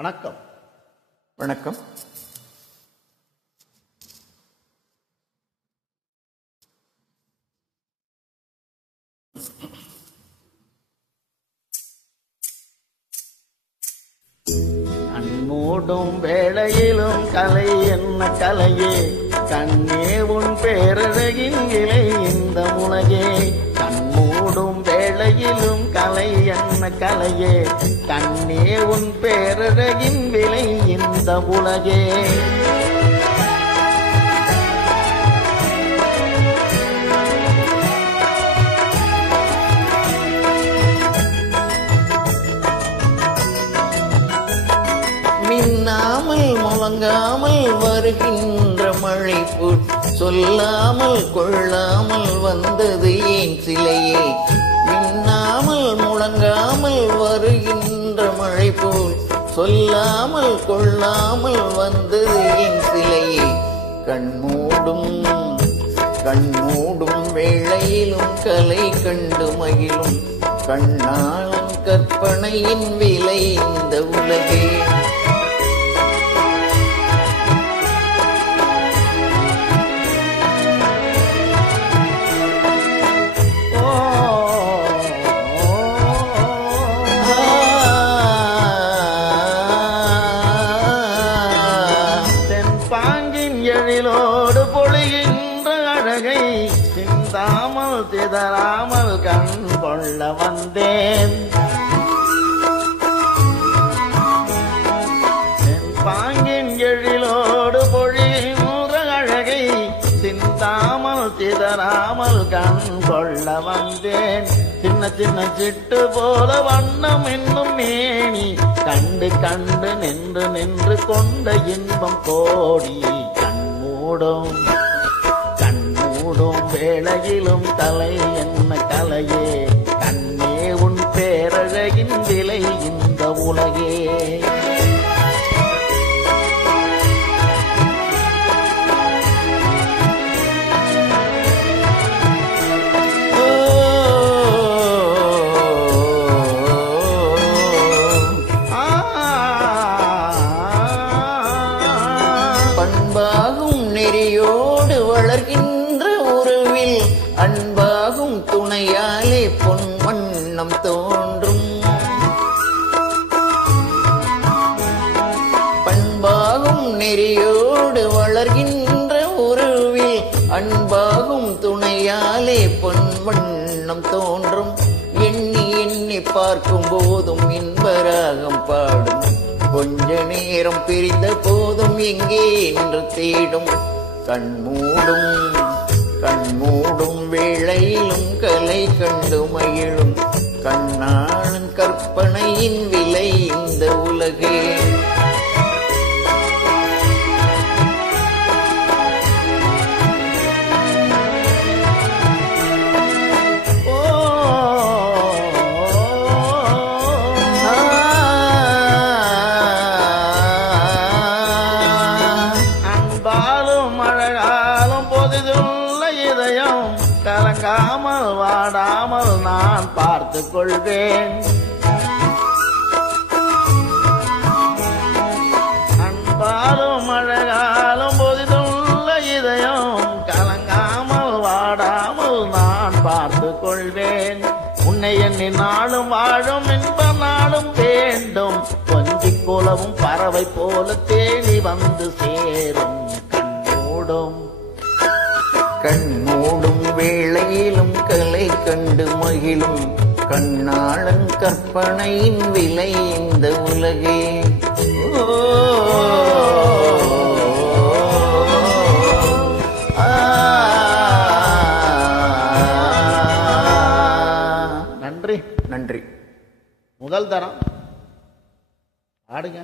வணக்கம். வணக்கம். கண்மூடும் வேளையிலும் கலை என்ன கலையே, கண்ணே உன் பேரழகின் இலை இந்த உலகே. கண்மூடும் வேளையிலும் கலை என்ன கலையே, கண்ணே உன் பேரழகின் விலை இந்த உலகே. மின்னாமல் முழங்காமல் வருகின்ற மழை போல் சொல்லாமல் கொள்ளாமல் வந்தது ஏன் சிலையே. மின்னாமல் முழங்காமல் வருகின்ற மழை போல் சொல்லாமல் கொள்ளாமல் வந்தது ஏன் சிலையே. கண்மூடும் வேளையிலும் கலை கண்டு மகிழும் கண்ணாளன் கற்பனையின் விலை இந்த உலகே. எழிலோடு பொழிகின்ற அழகை சிந்தாமல் திதறாமல் கண் கொள்ள வந்தேன். பாங்கின் எழிலோடு பொழிகின்ற அழகை சிந்தாமல் திதறாமல் கண் கொள்ள வந்தேன். சின்ன சின்ன சிட்டு போல வண்ணம் என்னும் மேனி கண்டு கண்டு நின்று நின்று கொண்ட இன்பம் கோடி. கண்மூடும் வேளையிலும் கலை என்ன கலையே, கண்ணே உன் பேரழகின் விலை இந்த உலகே. பண்பாகும் நெறியோடு வளர்கின்ற உறவில் அன்பாகும் துணையாலே பொன் வண்ணம் தோன்றும். பண்பாகும் நெறியோடு வளர்கின்ற உறவில் அன்பாகும் துணையாலே பொன் வண்ணம் தோன்றும். எண்ணி எண்ணி பார்க்கும் போதும் இன்பராகம் பாடும், கொஞ்ச நேரம் பிரிந்த போதும் எங்கே என்று தேடும். கண்மூடும் வேளையிலும் கலை கண்டு மகிழும் கண்ணாளன் கற்பனையின் விலை இந்த உலகே. கலங்காமல் வாடாமல் நான் பார்த்து கொள்வேன். அன்பாலும் அழகாலும் பொதிதுள்ள இதயம் கலங்காமல் வாடாமல் நான் பார்த்து கொள்வேன். உன்னை எண்ணி நாளும் வாழும் இன்ப நாளும் வேண்டும், கொஞ்சிக் குலவும் பறவை போல தேடி வந்து சேரும். கண்மூடும் வேளையிலும் கலை கண்டு மகிழும் கண்ணாளன் கற்பனையின் விலை இந்த உலகே. நன்றி. நன்றி. முதல் தரம் ஆடுங்க.